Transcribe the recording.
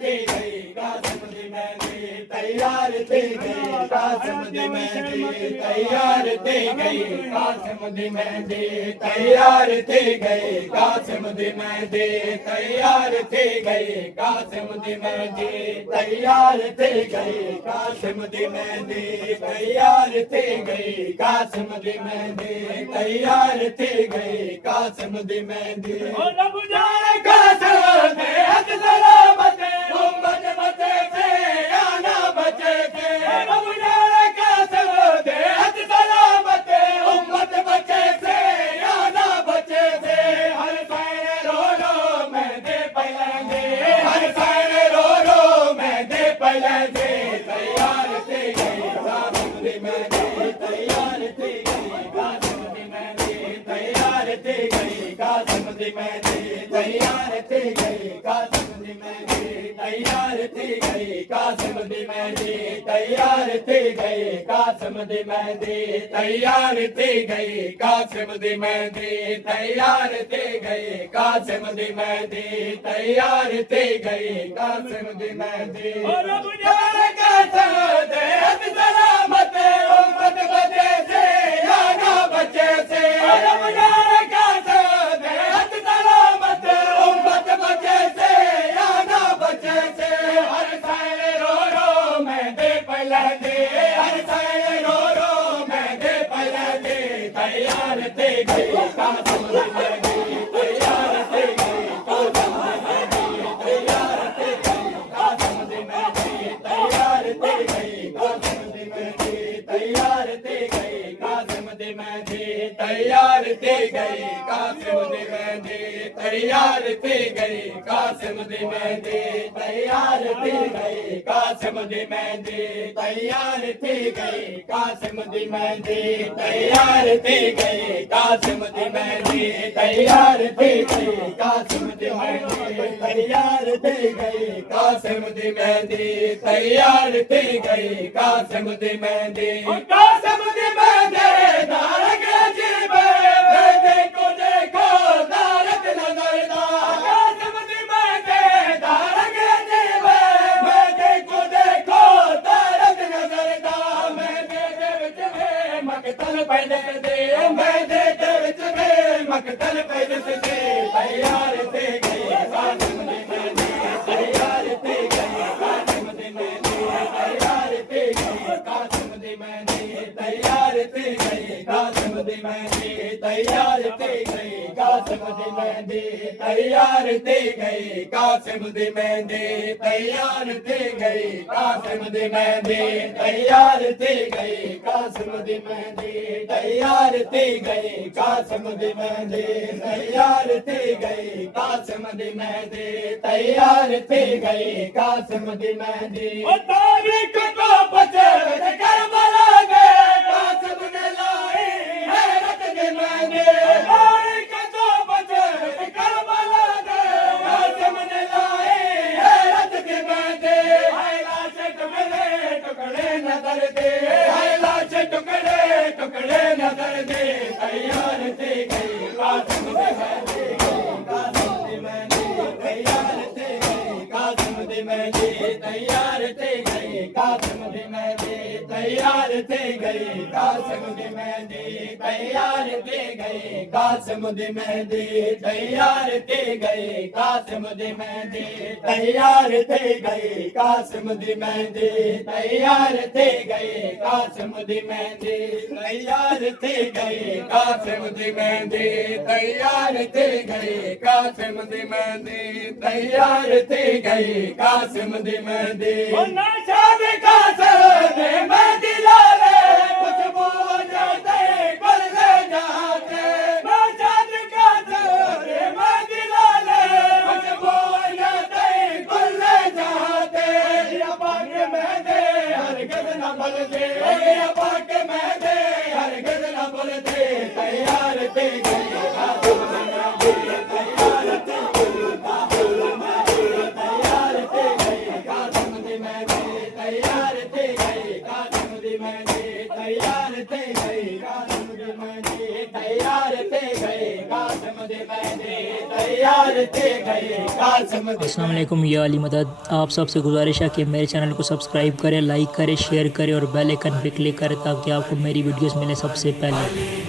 थी गई कासिम दी मेहंदी तैयार थी गई कासिम दी मेहंदी तैयार थी गई कासिम दी मेहंदी तैयार थी गई कासिम दी मेहंदी तैयार थी गई कासिम दी मेहंदी तैयार थी गई कासिम दी मेहंदी तैयार थी गई कासिम दी मेहंदी तैयार थी गई कासिम दी मेहंदी रब जाने कासिम दे हथ सलामत उम्मत बचे थे या ना बचे थे रब जाने कासिम दे हथ सलामत उम्मत बचे थे या ना बचे थे हर सैन रो रो मैं दे पहलेंगे हर सैन रो रो मैं दे पहलेंगे तैयार थी गई कासिम दी मेहंदी तैयार थी गई कासिम दी मेहंदी तैयार थी गई कासिम दी मेहंदी तैयार थी गई कासिम दी मेहंदी तैयार थी गई कासिम दी मेहंदी तैयार थी गई कासिम दी मेहंदी तैयार थी गई कासिम दी मेहंदी तैयार थी गई कासिम दी मेहंदी तैयार थी गई कासिम दी मेहंदी रब जाने कासिम दे हथ सलामत उम्मत बचे थे या ना बचे थे रब जाने कासिम दे हथ सलामत उम्मत बचे थे या ना बचे थे हर सैन रो रो मैं दे पहलेंगे हर सैन रो रो मैं दे पहलेंगे तैयार थी गई कासिम दी मेहंदी तैयार थी गई कासिम दी मेहंदी तैयार थी गई कासिम दी मेहंदी तैयार थी गई कासिम दी मेहंदी तैयार थी गई कासिम दी मेहंदी तैयार थी गई कासिम दी मेहंदी तैयार थी गई कासिम दी मेहंदी तैयार थी गई कासिम दी मेहंदी तैयार थी गई कासिम दी मेहंदी तैयार थी गई कासिम दी मेहंदी तैयार थी गई कासिम दी मेहंदी तैयार थी गई कासिम दी मेहंदी कासिम दी मेहंदी नारक जीवे मेहंदी को देखो नारक नजर दा कासिम दी मेहंदी नारक जीवे मेहंदी को देखो नारक नजर दा मेहंदी दे विच वे मकतल पैदे दे मेहंदी दे विच वे मकतल पैदे दे तैयार थी गई कासिम दी मेहंदी तैयार थी गई कासिम दी मेहंदी तैयार थी गई कासिम दी मेहंदी तैयार थी गई कासिम दी मेहंदी तैयार थी गई कासिम दी मेहंदी तैयार थी गई कासिम दी मेहंदी तैयार थी गई कासिम दी मेहंदी तैयार थी गई कासिम दी मेहंदी तैयार थी गई कासिम दी मेहंदी तैयार थी गई कासिम दी मेहंदी तैयार थी गई कासिम दी मेहंदी तारीख को बचे करबला गए कासिम ने लाई हैरत की मेहंदी तारीख को बचे करबला गए कासिम ने लाई हैरत की मेहंदी हाय लाश टुकड़े टुकड़े नजर दे हाय लाश टुकड़े टुकड़े नजर दे तैयार थी गई कासिम दी मेहंदी कासिम दी मेहंदी तैयार थी गई कासिम दी मेहंदी तैयार थी गई कासिम दी मेहंदी तैयार थी गई कासिम दी मेहंदी तैयार थी गई कासिम दी मेहंदी तैयार थी गई कासिम दी मेहंदी तैयार थी गई कासिम दी मेहंदी तैयार थी गई कासिम दी मेहंदी तैयार थी गई कासिम दी मेहंदी तैयार थी गई कासिम दी मेहंदी तैयार थी गई कासिम दी मेहंदी शाद कासिम दे मेहंदी लाले खुशबू जाते गुल ले जाते शाद कासिम दे मेहंदी लाले खुशबू जाते गुल ले जाते या पाक मेहंदी हरगिज़ न भूलते या पाक मेहंदी हरगिज़ न भूलते तैयार थी गई कासिम दी मेहंदी तैयार थी गई कासिम दी मेहंदी तैयार थी गई कासिम दी मेहंदी तैयार थी गई कासिम दी मेहंदी तैयार थी गई कासिम दी ਦੀ ਮਹਿੰਦੀ तैयार थे गई कासिम दी अस्सलाम वालेकुम या अली मदद। आप सबसे गुजारिश है कि मेरे चैनल को सब्सक्राइब करें, लाइक करें, शेयर करें और बेल आइकन पर क्लिक करें ताकि आपको मेरी वीडियोस मिले सबसे पहले।